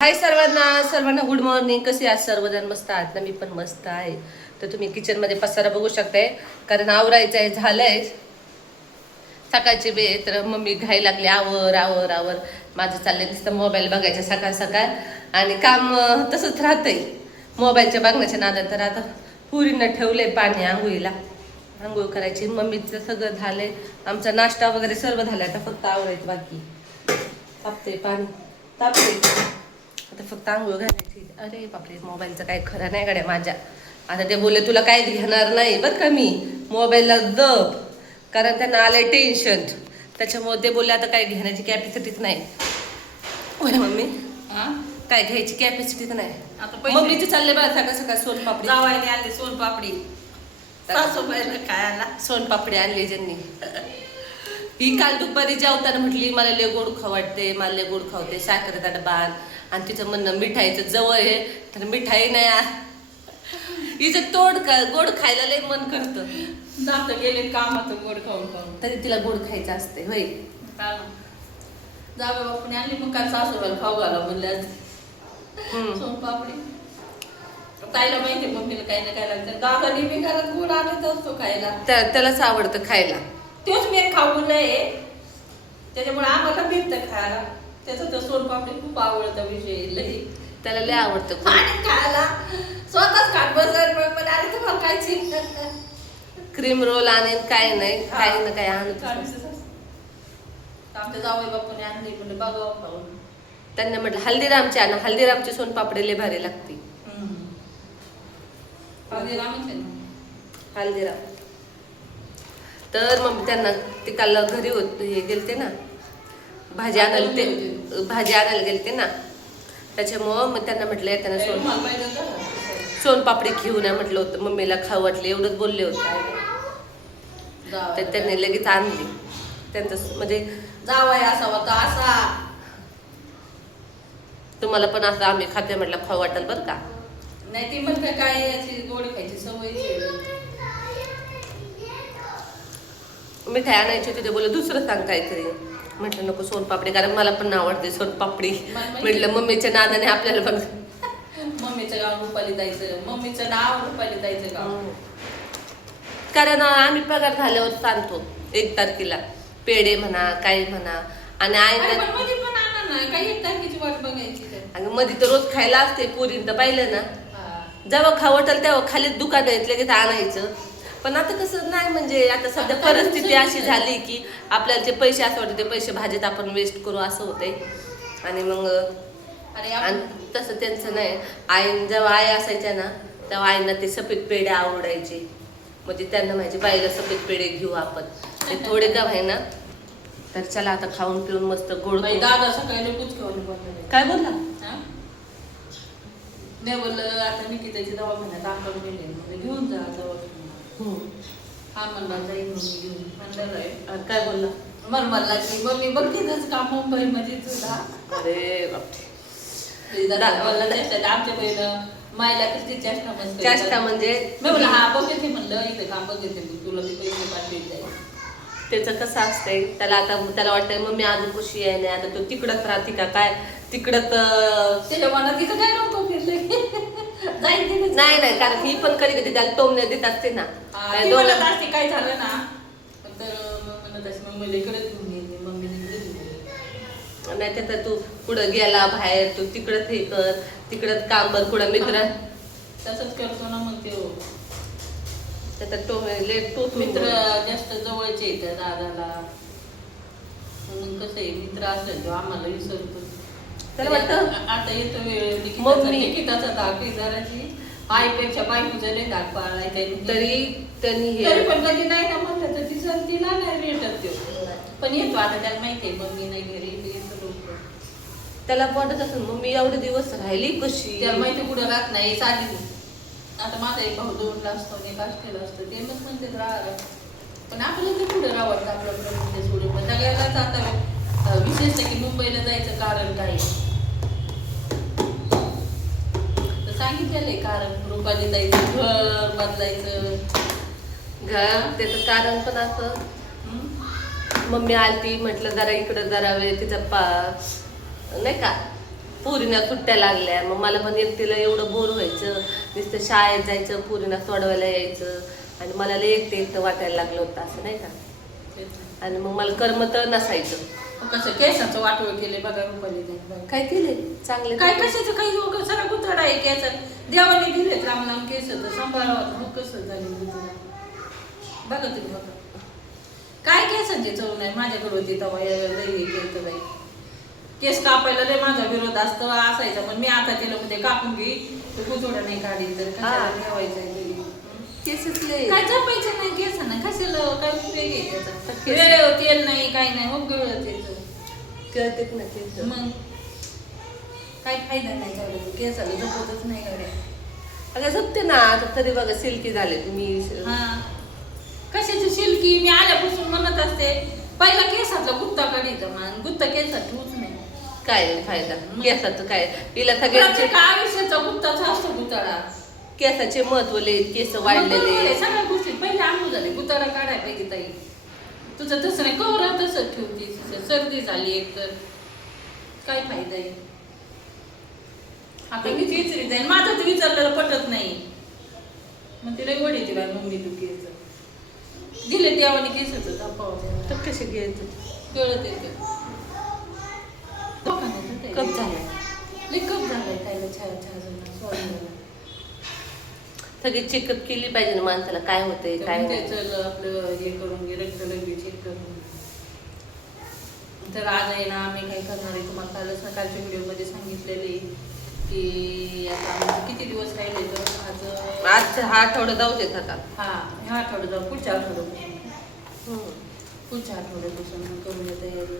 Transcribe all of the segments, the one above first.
हाय सर्वांना good morning. कसे आहात सर्वजण? मस्त आहात ना? मी पण मस्त आहे. तर तुम्ही किचन मध्ये पसारा बघू शकताय, कारण आवरायचं आहे. झालंय सकाळची वेळ, तर मम्मी घाई लागली, आवर आवर आवर. माझं चाललंय नुसतं मोबाईल बघायचं सकाळ सकाळ, आणि काम तसंच राहतंय मोबाईलच्या बघण्याच्या नादात. तर आता पुरींना ठेवलंय पाणी आंघोळीला, आंघोळ करायची. मम्मीचं सगळं झालंय, आमचा नाश्ता वगैरे सर्व झालाय. आता फक्त आवरायचं बाकी. तापते पाणी, तापते. आता फक्त आंघोळ घालायची. अरे बापरे, मोबाईलचं काय खरं नाही गड्या माझ्या. आता ते बोलले तुला काय घेणार नाही बरं का मी मोबाईलला दब, कारण त्यांना आलंय टेन्शन. त्याच्यामुळे ते बोलले आता काय घेण्याची कॅपॅसिटीच नाही. होय मम्मी, काय घ्यायची कॅपॅसिटीच नाही. आता मम्मीचे चालले बघा सकाळ सकाळ सोनपापडी. जावायने आणली सोनपापडी, सासूबाईला खायला सोनपापडी आणली ज्यांनी. ही काल दुपारी जेवताना म्हटली मला लय गोड खाऊ वाटते, मला लय गोड खावते, साखरेचा डबा. आणि तिचं म्हणणं मिठाईचं जवळ आहे, तर मिठाई नाही. हिचं गोड खायला लय मन करतं. जात गेले कामात गोड खाऊन खाऊन, तरी तिला गोड खायचं असते. होय, जावे बापूने आणली. मग काय सासूबाईला खाऊ घाला म्हणलं सोनपापडी. ताईला माहिती मम्मीला काही ना काय लागतं. दादा नेहमी घरात गोड आणत असतो खायला, त्यालाच आवडतं खायला. तोच मी खाऊ नये, त्याच्यामुळे आम्हाला भेटतं खायला. त्याचं तर सोनपापडी खूप आवडतं विषय लई. त्याला लय आवडतं आणि खायला स्वतःच खात बसत. पण अरे तुम्हाला खायची क्रीम रोल आणि काय नाही, काही ना काय आणत. आमच्या जावई बापूने आणली, म्हणजे बघावं खाऊन. त्यांना म्हटलं हल्दीरामची आण, हल्दीरामची सोनपापडी लय भारी लागते. हल्दीराम. तर मग त्यांना ते काल घरी हे गेलते ना, भाजी आणायला गेलते ना, त्याच्यामुळं मग त्यांना म्हटलं त्यांना सोनपापडी घेऊन या म्हटलं होतं. मम्मीला खाऊ वाटले एवढंच बोलले होते, तर त्यांनी लगेच आणली. त्यांचं म्हणजे जावई असा होता असा. तुम्हाला पण असं आम्ही खाते म्हटलं खाऊ वाटेल बरं का. नाही ती म्हणते काय याची गोड खायची सवय. मिठाई आणायची होती, ते बोलले दुसरं सांग काहीतरी. म्हटलं नको सोनपापडी, कारण मला पण आवडते सोनपापडी. म्हटलं मम्मीच्या नादाने आपल्याला पण. मम्मीचं गाव रुपाली जायचं, मम्मीचं नाव रुपाली जायचं गाव. कारण आम्ही पगार झाल्यावर सांगतो 1 तारखेला पेढे म्हणा काय म्हणा. आणि काही 1 तारखेची वाट बघायची. आणि मध्ये तर रोज खायला असते पोरींत पाहिलं ना, जेव्हा खाऊ वाटेल तेव्हा खाली दुकान आहेत लगेच आणायचं. पण आता कसं नाही, म्हणजे आता सध्या परिस्थिती अशी झाली की आपल्याला ते पैसे असं वाटतं ते पैसे भाजीत आपण वेस्ट करू असं होतंय. आणि मग तसं त्यांचं नाही. आई जेव्हा आई असायच्या ना, तेव्हा आईना ते सफेद पेढे आवडायचे. म्हणजे त्यांना माहिती बाईला सफेद पेढे घेऊ आपण, ते थोडे का आहे ना. तर चला आता खाऊन पिऊन मस्त गोड. दादा सकाळी काय बोलला? नाही बोललं आता निकिताची दवाखान्यात आपण गेले, म्हणजे घेऊन जा दवाखान्यात. हा म्हणला जाईल मम्मी घेऊन. म्हणलं काय बोलला? म्हणला की मम्मी बघतीच का मुंबईमध्ये तुझा. अरे बापरे, आमच्या बहिण मायला किती चेष्टा म्हणजे मी म्हणलं हा बघते, म्हणलं इथे काम बघते तुला मी पैसे पाठवले जाईल. त्याचं कसं असतंय, त्याला वाटतंय मम्मी अजून खुशी आहे नाही, आता तो तिकडच राहते का काय तिकडं. त्याच्या मनात तिथं काय नव्हतं फिरले नाही नाही, कारण ही पण कधी कधी त्याला टोमण्या देत असते ना. काय झालं ना, तर म्हणत असते मम्मीला इकडे घेऊन गेली, मम्मीने नाही तर तू पुढं गेला बाहेर, तू तिकडच हे कर, तिकडच काम बर, कुठं मित्र तसंच करतो ना. मग ते त्याचा मित्र जास्त जवळचे येतात दादाला. म्हणून कसं आहे, मित्र असलं तो आम्हाला विसरतो. त्याला वाटतं आता येतो वेळ निकिताचा धाक जराची आईपेक्षा बायकोचं नाही धाक पाळलाय तरी त्यांनी पण कधी नाही ना म्हणलं तर तिला नाही भेटत तो. पण येतो आता, त्याला माहितीये मम्मी नाही घरी, त्याला वाटत असेल मम्मी एवढे दिवस राहिली कशी. त्याला माहिती कुठं राहत नाही चालली. आता माझा एक भाऊ 2ला असतो, एक आष्टीला असतो, ते मग म्हणते राहा. पण आपल्याला ते पुढे राहावं आपलं सोडून. पण सगळ्यालाच आता विशेष नाही की मुंबईला जायचं कारण काय सांगितलेलं कारण. रुपाली जायचं, घर बदलायचं. घर त्याचं कारण पण असं, मम्मी आलती म्हटलं जरा इकडं जरा वेळ तिचा नाही का पुरीना सुट्ट्या लागल्या, मग मला पण एकटीला एवढं बोर व्हायचं, नुसतं शाळेत जायचं, पुरीना सोडवायला यायचं, आणि मला लय एकटं वाटायला लागलं होतं असं नाही का. आणि मग मला करमत नसायचं. कसं केसाचं वाटोळ केले बघा रुपाली ताई. काय केले चांगले काय कशाचं काही लोक सरा गुतडा आहे केसात. देवाने दिलेत रामनाम केस तर सांभाळावं. मग कसं झाले गुतडा बघा तुम्ही बघा. काय केसांची चव नाही माझ्याकडे होती तेव्हा लई केलं बाई. केस कापायला लय माझा विरोध असायचा, पण मी आता तिला मध्ये कापून घे तो गुतडा नाही काढी तर कशाला ठेवायचं केसच काय जपायचं नाही केसांना कशाला काय उपयोग आहे त्याचा. वेळेवर तेल नाही काही नाही मग गळत त्याचं कळतेच ना केस. मग काही फायदा नाही झाला केसाला जपतच नाही गाड्या. अगं जपते ना आता तरी बघा सिल्की झाले तुम्ही. हा कशाची शिल्की मी आल्यापासून म्हणत असते पहिला केसातला गुत्ता काढायचा मान गुत्ता केसात ठेवूच नाही. काय फायदा केसाचं काय तिला सगळ्यांचे आयुष्याचा गुत्ताचा असतो गुताडा. केसाचे महत्व लय, केस वाढलेले सगळ्या गोष्टी पहिले आंघोळ झाले गुताडा काढाय पाहिजे ताई. तुझं तसं नाही कवरा तसंच ठेवते. सर्दी झाली एक तर काय फायदा आहे. आपण किती विचारित जाईल माझं तर विचारलेलं पटत नाही. मग तिला एवढी येते बाय मम्मी तू केस दिले त्यावाने केसाचं कापावं तर कसे घ्यायचं कळत येते. कप झाला कप झालाय खायला छान छान सगळी चेकअप केली पाहिजे ना माणसाला काय होतंय काय नाही. चल आपलं हे करून घे रक्त लघवी चेक करून. तर आज आहे ना आम्ही काय करणार आहे तुम्हाला काल सकाळच्या व्हिडिओमध्ये सांगितलेले की आता आम्ही किती दिवस राहिले तर आज हा आठवडा जाऊ देत आता. हा ह्या आठवड्यात जाऊ पुढच्या आठवड्यापासून पुढच्या आठवड्यापासून करून तयारी.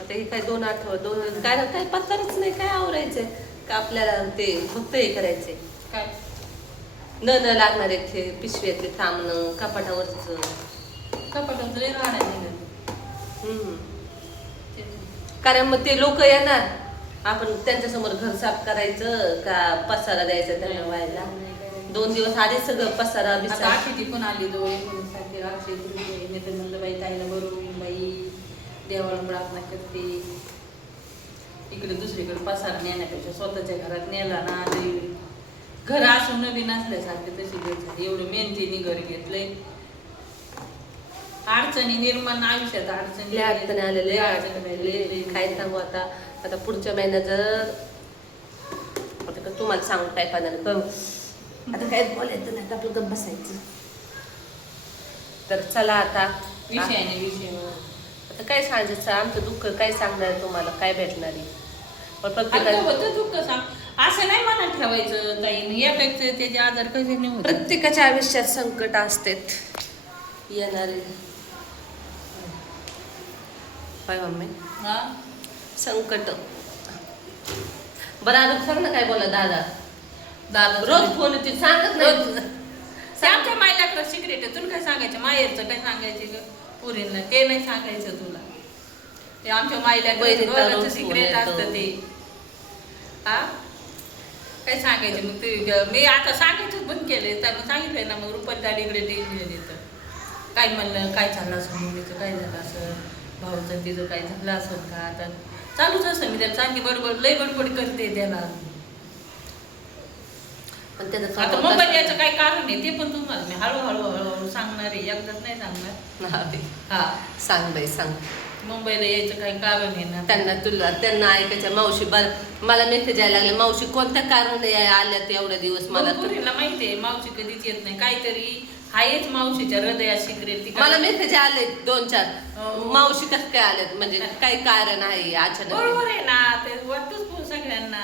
आता हे काय 2 आठवडे काय काय पत्ताच नाही काय आवरायचंय का आपल्याला ते फक्त हे करायचंय काय न लागणारे पिशव्यातले थांबणं कपाटावरच कपाटात लय राहणार नाही. कारण मग ते लोक येणार आपण त्यांच्या समोर घर साफ करायचं का पसारा द्यायचा त्यांना व्हायला. 2 दिवस आधीच सगळं पसारा बिसारा. आखी ती पण आली दोन एकोणीसाठी अक्षय तृतीय तर म्हणलं बाई ताईला बरोबर बाई देवाला प्रार्थना करते. इकडे दुसरीकडे पसारा नेण्यापेक्षा स्वतःच्या घरात नेला ना घर असून नवीन असल्यासारखे तशी घ्यायचं. एवढं मेहनतीने घर घेतलंय. अडचणी निर्माण आयुष्यात अडचणी आलेले अडचणी काय सांगू आता. आता पुढच्या महिन्यात जर आता तुम्हाला सांगू काय पाहिजे आता काय बोलायचं नाही आपलं गप्प बसायचं. तर चला आता विषयावर आता काय सांगायचं आमचं दुःख काय सांगणार तुम्हाला काय भेटणार आहे. पण प्रत्येकाचं दुःख सांग असं नाही मनात ठेवायचं ताई. यापेक्षा त्याचे आजार कसे नाही होत. प्रत्येकाच्या आयुष्यात संकट असतात येणारे. काय मम्मी हा संकट बरं आता सांग ना काय बोला दादा दादा रोज फोन येते सांगत नाही. आमच्या मायला सिक्रेट आहे. तुला काय सांगायचं माहेरचं काय सांगायचे ग पुरींना ते नाही सांगायचं तुला. ते आमच्या मायला सिक्रेट असतं ते. हा काय सांगायचं मग ते मी आता सांगायचंच बंद केले. मग सांगितलंय ना मग रुपाली दाडीकडे टेन्शन येतं. काय म्हणलं काय चाललं असं मम्मीचं काय झालं असं भाऊचं तिचं काय झालं असं का. आता चालूच असतं मी त्याला चांगली बडबड लय बडबड करते त्याला. आता मोबाईल याचं काय कारण आहे ते पण तुम्हाला मी हळूहळू सांगणार आहे. एकदाच नाही सांगणार. हा सांग बाई सांग. मुंबईला यायचं काही कारण आहे ना त्यांना ऐकायचं मावशी मला मेसेज यायला लागले मावशी कोणत्या कारण आल्या एवढ्या दिवस. मला पुरीला माहितीये मावशी कधीच येत नाही. काहीतरी आहेच मावशीच्या हृदयात सिक्रेट. मला मेसेज आले 2-4 मावशी कसं काय आल्यात म्हणजे काही कारण आहे अचानक. बरोबर आहे ना ते वाटतच सगळ्यांना.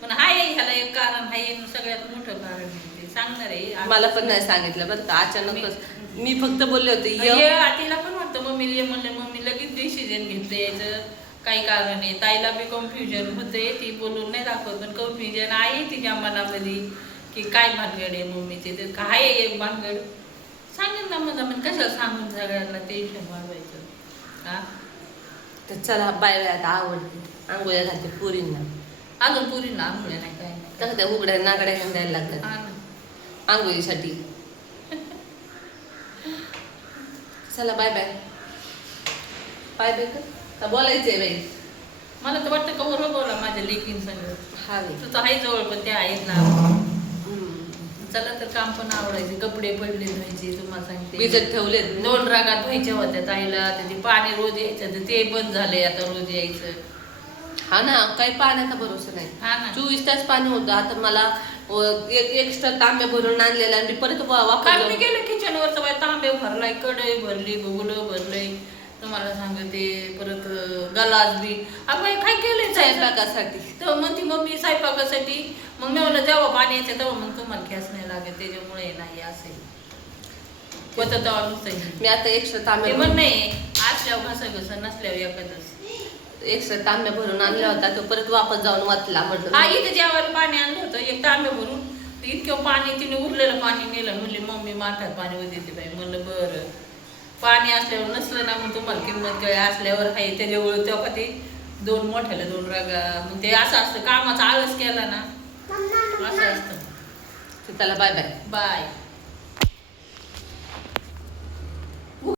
पण हाय ह्याला एक कारण आहे सगळ्यात मोठं कारण आहे ते सांगणार आहे. मला पण नाही सांगितलं बरं का अचानकच. मी फक्त बोलले होते तिला पण वाटतं मम्मी ये म्हणलं मम्मी लगेच डिसिजन घेतलं यायचं काही कारण आहे. ताईला बी कन्फ्युजन होते. ती बोलून नाही दाखवत पण कन्फ्युजन आहे तिच्या मनामध्ये की काय भानगड आहे मम्मीचे ते काय एक भानगड सांगेन ना मला म्हणजे कशाला सांगून सगळ्यांना टेन्शन वाढवायचं. हा तर चला बाय बाय आता आवडते आंघोळ्या घालते पुरींना. अजून पुरींना आंघोळ्या नाही काय नाही कसं त्या उघड्या नागड्या द्यायला लागतात आंघोळीसाठी. चला बाय बाय बाय बाय का बोलायचंय बाई मला तर वाटतं कवर बोला माझ्या लेकीन सगळं हा तुझं आहे जवळ पण ते आहेत ना चला तर काम पण आवडायचे कपडे पडले धुवायचे तुम्हाला सांगते भिजत ठेवले 2 रागात धुवायच्या होत्या ताईला ते पाणी रोज यायचं तर ते बंद झालंय आता रोज यायचं हा ना काही पाण्याचा भरोसा नाही हा ना 24 तास पाणी होतं आता मला एक एक्स्ट्रा तांब्या भरून आणलेला आणि मी परत काल वापरलं मी गेले किचनवर तर तांबे भरलाय कढई भरली भुगलं भरलंय तुम्हाला सांगते परत गलास बी आपण काय केलंय स्वयंपाकासाठी तर म्हणते मम्मी स्वयंपाकासाठी मग मी म्हणलं जेव्हा पाणी यायचं तेव्हा मग तुम्हाला गॅस नाही लागत त्याच्यामुळे नाही असेल होतं तेव्हा नुसतं मी आता एक्स्ट्रा ते तांब्या म्हण नाही असल्यावर घसं नसल्यावर एखादंच एक्स्ट्रा तांब्या भरून आणला होता तो परत वापस जाऊन वाचला म्हटलं हा इथे जेवायला पाणी आणलं होतं एक तांबे भरून इतकं पाणी तिने उरलेलं पाणी नेलं म्हणले मम्मी माठात पाणी देते बाई म्हणलं बरं पाणी असल्यावर नसलं ना मग तुम्हाला किंमत काय असल्यावर आहे त्याच्यामुळे तेव्हा ते 2 मोठ्याला 2 रागा मग ते असं असतं कामाचा आळस केला ना असं असतं त्याला बाय बाय बाय